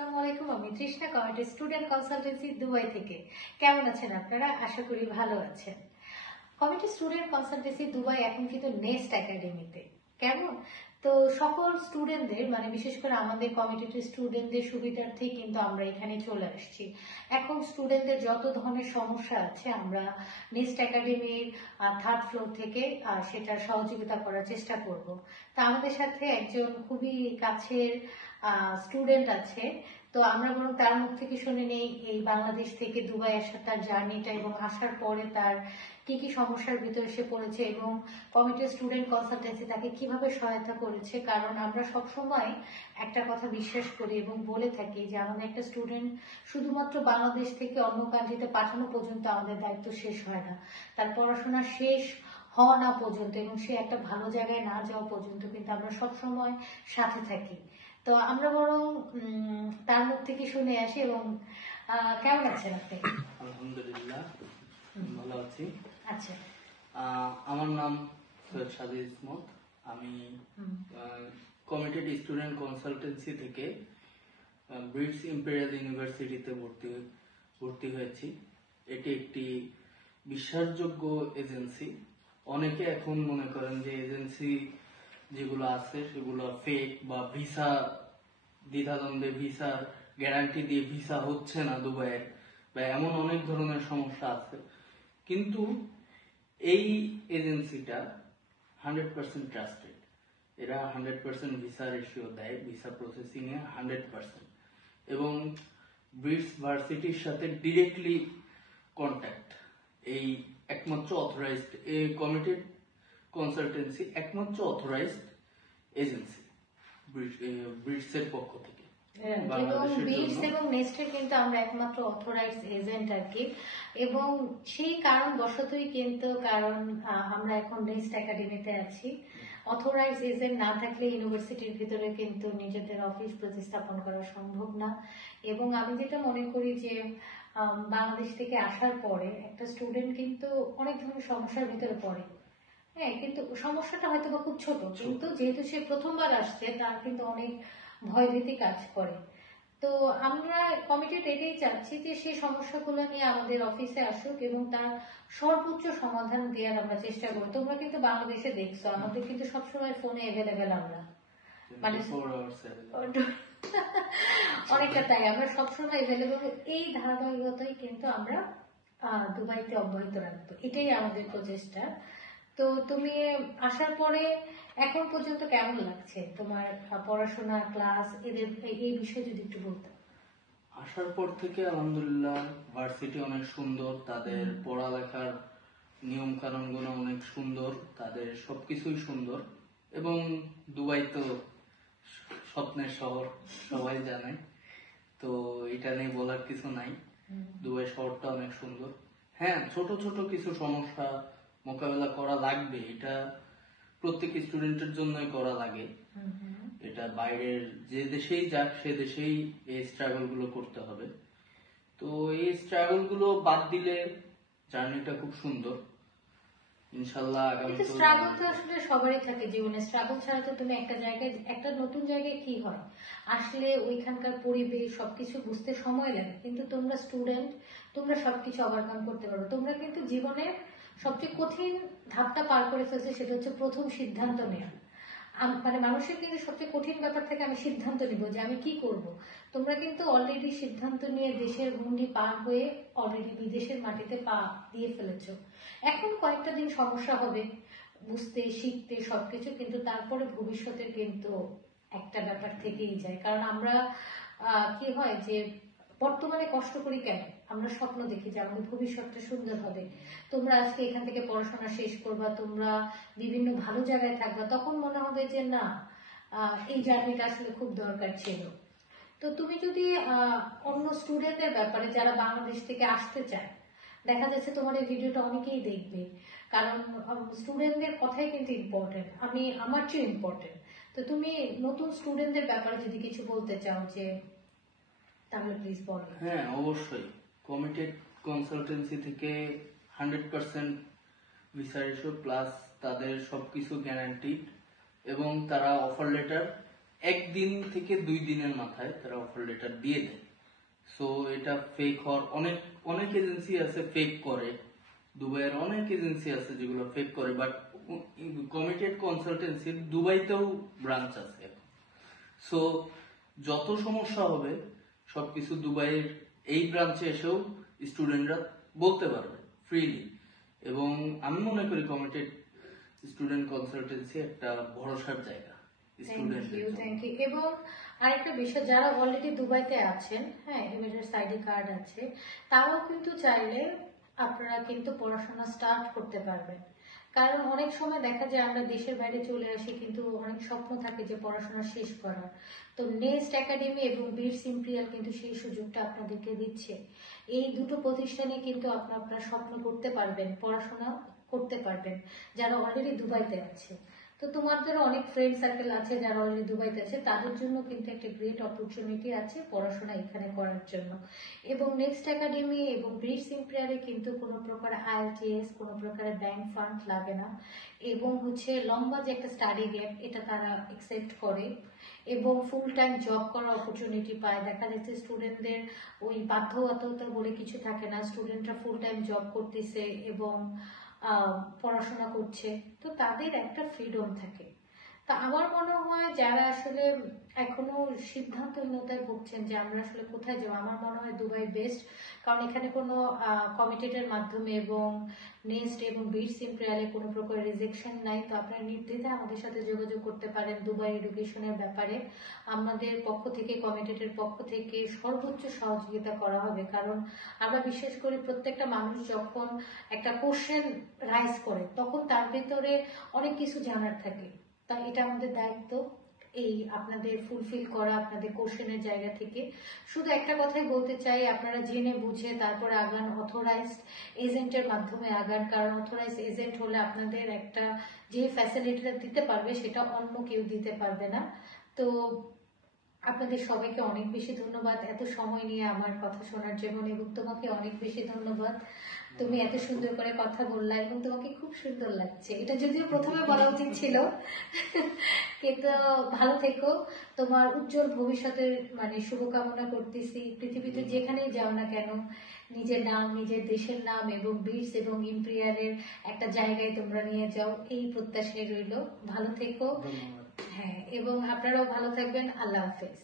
আসসালামু আলাইকুম। আমি তৃষ্ণা, কমিটি স্টুডেন্ট কনসালটেন্সি দুবাই থেকে। কেমন আছেন আপনারা? আশা করি ভালো আছেন। কমিটি স্টুডেন্ট কনসালটেন্সি দুবাই এখন কিন্তু নেক্সট একাডেমিতে। কেমন? তো সকল স্টুডেন্টদের মানে বিশেষ করে আমাদের কমিটির স্টুডেন্টদের সুবিধার্থেই কিন্তু আমরা এখানে চলে আসছি। এখন স্টুডেন্টদের যত ধরনের সমস্যা আছে আমরা নেক্সট একাডেমির থার্ড ফ্লোর থেকে সেটার সহযোগিতা করার চেষ্টা করব। তা আমাদের সাথে একজন খুবই কাছের স্টুডেন্ট আছে, তো আমরা বরং তার মুখ থেকে শুনে নেই এই বাংলাদেশ থেকে দুবাই আসার তার জার্নিটা এবং আসার পরে তার কি কি সমস্যার ভিতরে সে পড়েছে এবং কমিটি স্টুডেন্ট কনসালটেন্সি তাকে কিভাবে সহায়তা করেছে। কারণ আমরা সবসময় একটা কথা বিশ্বাস করি এবং বলে থাকি যে আমাদের একটা স্টুডেন্ট শুধুমাত্র বাংলাদেশ থেকে অন্য কান্ট্রিতে পাঠানো পর্যন্ত আমাদের দায়িত্ব শেষ হয় না, তার পড়াশোনা শেষ হওয়া না পর্যন্ত এবং সে একটা ভালো জায়গায় না যাওয়া পর্যন্ত কিন্তু আমরা সবসময় সাথে থাকি। তো আমরা বরং তার মুখ থেকে শুনে আসি। এবং কেমন আছেন আপনি? আলহামদুলিল্লাহ ভালো আছি। আচ্ছা, আমার নাম সৈয়দ সাদিদ ইসমত। আমি কমিটেড স্টুডেন্ট কনসালটেন্সি থেকে ব্রিটস ইম্পেরিয়াল ইউনিভার্সিটিতে ভর্তি হয়েছি। এটি একটি বিশ্বাসযোগ্য এজেন্সি। অনেকে এখন মনে করেন যে এজেন্সি যেগুলো আছে সেগুলো ফেক বা ভিসা দ্বিধাদ্বন্দ্বে ভিসা গ্যারান্টি দিয়ে ভিসা হচ্ছে না দুবাইয়ে, বা এমন অনেক ধরনের সমস্যা আছে। কিন্তু এই এজেন্সিটা 100% ট্রাস্টেড। এরা 100% ভিসা রেশিও দেয়, ভিসা প্রসেসিং এ 100%, এবং ব্রিটস ভার্সিটির সাথে ডিরেক্টলি কন্ট্যাক্ট। এই একমাত্র অথরাইজড এই কমিটেড কনসালটেন্সি একমাত্র অথরাইজড এজেন্সি ব্রিটসের পক্ষ থেকে। এবং নেক্সটের কিন্তু আমরা একমাত্র অথরাইজড এজেন্ট আর কি। এবং সেই কারণ বশতই কিন্তু কারণ আমরা এখন নেক্সট একাডেমিতে আছি। অথরাইজড এজেন্ট না থাকলে ইউনিভার্সিটির ভিতরে কিন্তু নিজেদের অফিস প্রতিস্থাপন করা সম্ভব না। এবং আমি যেটা মনে করি যে বাংলাদেশ থেকে আসার পরে একটা স্টুডেন্ট কিন্তু অনেক ধরনের সমস্যার ভিতরে পড়ে। হ্যাঁ, কিন্তু সমস্যাটা হয়তো বা খুব ছোট, কিন্তু যেহেতু সে প্রথমবার আসছে তার কিন্তু অনেক ভয়ভীতি কাজ করে। তো আমরা কমিটির এটাই চাচ্ছি যে সেই সমস্যাগুলো নিয়ে আমাদের অফিসে আসুক এবং তার সর্বোচ্চ সমাধান দেওয়ার আমরা চেষ্টা করি। তোমরা কিন্তু বাংলাদেশে দেখছো আমাদের কিন্তু সবসময় ফোনে অ্যাভেলেবেল, আমরা মানে অনেকটা তাই আমরা সবসময় অ্যাভেলেবেল। এই ধারাবাহিকতাই কিন্তু আমরা দুবাইতে অব্যাহত রাখবো, এটাই আমাদের প্রচেষ্টা। তো তুমি আসার পরে এখন পর্যন্ত কেমন লাগছে তোমার পড়াশোনা, ক্লাস, এদের এই বিষয়ে যদি একটু বলতে। আসার পর থেকে আলহামদুলিল্লাহ ভার্সিটি অনেক সুন্দর, তাদের পড়ালেখার নিয়ম কানুন গুলো অনেক সুন্দর, তাদের সবকিছুই সুন্দর। এবং দুবাই তো স্বপ্নের শহর, সবাই জানে, তো এটা নিয়ে বলার কিছু নাই। দুবাই শহরটা অনেক সুন্দর। হ্যাঁ, ছোট ছোট কিছু সমস্যা মোকাবেলা করা লাগবে, এটা প্রত্যেক স্টুডেন্টের জন্যই করা লাগে। এটা বাইরের যে দেশেই যাক সে দেশেই এই স্ট্রাগল গুলো করতে হবে। তো এই স্ট্রাগল গুলো বাদ দিলে জার্নিটা খুব সুন্দর ইনশাআল্লাহ। কিন্তু স্ট্রাগল তো আসলে সবারই থাকে জীবনে, স্ট্রাগল ছাড়া তো তুমি একটা জায়গায় একটা নতুন জায়গায় কি হয় আসলে ওইখানকার পরিবেশ সবকিছু বুঝতে সময় লাগে। কিন্তু তোমরা স্টুডেন্ট, তোমরা সবকিছু ওভারকাম করতে পারবে। তোমরা কিন্তু জীবনের সবচেয়ে কঠিন ধাপটা পার করে ফেলছে, সেটা হচ্ছে প্রথম সিদ্ধান্ত নেওয়া। মানে মানুষের কিন্তু সবচেয়ে কঠিন ব্যাপার থেকে আমি সিদ্ধান্ত নিব যে আমি কি করব। তোমরা কিন্তু অলরেডি সিদ্ধান্ত নিয়ে দেশের গণ্ডি পার হয়ে অলরেডি বিদেশের মাটিতে পা দিয়ে ফেলেছো। এখন কয়েকটা দিন সমস্যা হবে বুঝতে শিখতে সবকিছু, কিন্তু তারপরে ভবিষ্যতের কিন্তু একটা ব্যাপার থেকেই যায়। কারণ আমরা কি হয় যে বর্তমানে কষ্ট করি কেন, আমরা স্বপ্ন দেখি যে আমাদের ভবিষ্যৎটা সুন্দর হবে। তোমরা আজকে এখান থেকে পড়াশোনা শেষ করবা, তোমরা বিভিন্ন ভালো জায়গায় থাকবা, তখন মনে হবে যে না এই জার্নিটা আসলে খুব দরকার ছিল। তো তুমি যদি অন্য স্টুডেন্টের ব্যাপারে যারা বাংলাদেশ থেকে আসতে চায়, দেখা যাচ্ছে তোমার এই ভিডিওটা অনেকেই দেখবে, কারণ স্টুডেন্টদের কথাই কিন্তু ইম্পর্টেন্ট, আমার চেয়ে ইম্পর্টেন্ট। তো তুমি নতুন স্টুডেন্টদের ব্যাপারে যদি কিছু বলতে চাও যে তাহলে প্লিজ বলো। হ্যাঁ, অবশ্যই কমিটেড কনসালটেন্সি থেকে 100% ভিসা রেশিও প্লাস তাদের সবকিছু গ্যারান্টি, এবং তারা অফার লেটার একদিন থেকে 2 দিনের মাথায় তারা অফার লেটার দিয়ে দেয়। সো এটা ফেক হওয়ার অনেক অনেক এজেন্সি আছে ফেক করে, দুবাইয়ের অনেক এজেন্সি আছে যেগুলো ফেক করে, বাট কমিটেড কনসালটেন্সির দুবাইতেও ব্রাঞ্চ আছে। সো যত সমস্যা হবে সবকিছু দুবাইয়ের এই ব্রাঞ্চে এসেও স্টুডেন্টরা বলতে পারবে ফ্রিলি। এবং আমি মনে করি কমিটেড স্টুডেন্ট কনসালটেন্সি একটা ভরসার জায়গা স্টুডেন্টদের জন্য। Thank you. এবং আরেকটা বিষয়, যারা অলরেডি দুবাইতে আছেন, হ্যাঁ, এমএস আইডি কার্ড আছে, তারাও কিন্তু চাইলে আপনারা কিন্তু পড়াশোনা স্টার্ট করতে পারবেন। কারণ অনেক সময় দেখা যায় আমরা দেশের বাইরে চলে আসি, কিন্তু অনেক স্বপ্ন থাকে যে পড়াশোনা শেষ করার। তো নেক্সট একাডেমি এবং বিটস ইম্পেরিয়াল কিন্তু সেই সুযোগটা আপনাদেরকে দিচ্ছে। এই দুটো প্রতিষ্ঠানে কিন্তু আপনার স্বপ্ন করতে পারবেন, পড়াশোনা করতে পারবেন যারা অলরেডি দুবাইতে আছে। তো তোমাদের অনেক ফ্রেন্ড সার্কেল আছে যারা অলরেডি দুবাইতে আছে, তাদের জন্য কিন্তু একটা গ্রেট অপরচুনিটি আছে পড়াশোনা এখানে করার জন্য। এবং নেক্সট একাডেমি এবং বিটস ইম্পেরিয়ালে কিন্তু কোনো প্রকার আইএলটিএস, কোনো প্রকারের ব্যাংক ফান্ড লাগে না। এবং লম্বা যে একটা স্টাডি গ্যাপ, এটা তারা একসেপ্ট করে। এবং ফুল টাইম জব করার অপরচুনিটি পায়। দেখা যাচ্ছে স্টুডেন্টদের ওই বাধ্যবাধকতা বলে কিছু থাকে না, স্টুডেন্টরা ফুল টাইম জব করতেছে এবং পড়াশোনা করছে, তো তাদের একটা ফ্রিডম থাকে। তা আমার মনে হয় যারা আসলে এখনো সিদ্ধান্তহীনতায় ভুগছেন যে আমরা আসলে কোথায় যাবো, আমার মনে হয় দুবাই বেস্ট। কারণ এখানে কোনো কমিটেডের মাধ্যমে এবং নেক্সট এবং বিটস ইম্পেরিয়ালে কোনো প্রকার রিজেকশন নাই। তো আপনারা নির্দ্বিধায় আমাদের সাথে যোগাযোগ করতে পারেন দুবাই এডুকেশনের ব্যাপারে। আমাদের পক্ষ থেকে, কমিটেডের পক্ষ থেকে সর্বোচ্চ সহযোগিতা করা হবে। কারণ আমরা বিশ্বাস করি প্রত্যেকটা মানুষ যখন একটা কোশ্চেন রাইজ করে তখন তার ভেতরে অনেক কিছু জানার থাকে। তা এটা আমাদের দায়িত্ব এই আপনাদের ফুলফিল করা, আপনাদের কোশ্চেনের জায়গা থেকে। শুধু একটা কথাই বলতে চাই, আপনারা জেনে বুঝে তারপরে আগান, অথরাইজড এজেন্টের মাধ্যমে আগান। কারণ অথরাইজড এজেন্ট হলে আপনাদের একটা যে ফ্যাসিলিটিটা দিতে পারবে সেটা অন্য কেউ দিতে পারবে না। তো আপনাদের সবাইকে অনেক বেশি ধন্যবাদ এত সময় নিয়ে আমার কথা শোনার জন্য। এবং তোমাকে অনেক বেশি ধন্যবাদ, তুমি এত সুন্দর করে কথা বললা এবং তোমাকে খুব সুন্দর লাগছে। এটা যদিও প্রথমে বলা উচিত ছিল, কিন্তু ভালো থেকো। তোমার উজ্জ্বল ভবিষ্যতের শুভকামনা করতেছি। পৃথিবীতে যেখানেই যাও না কেন নিজের নাম, নিজের দেশের নাম এবং বিটস এবং ইম্পেরিয়ালের একটা জায়গায় তোমরা নিয়ে যাও, এই প্রত্যাশায় রইল। ভালো থেকো। ধন্যবাদ। হ্যাঁ, এবং আপনারাও ভালো থাকবেন। আল্লাহ হাফেজ।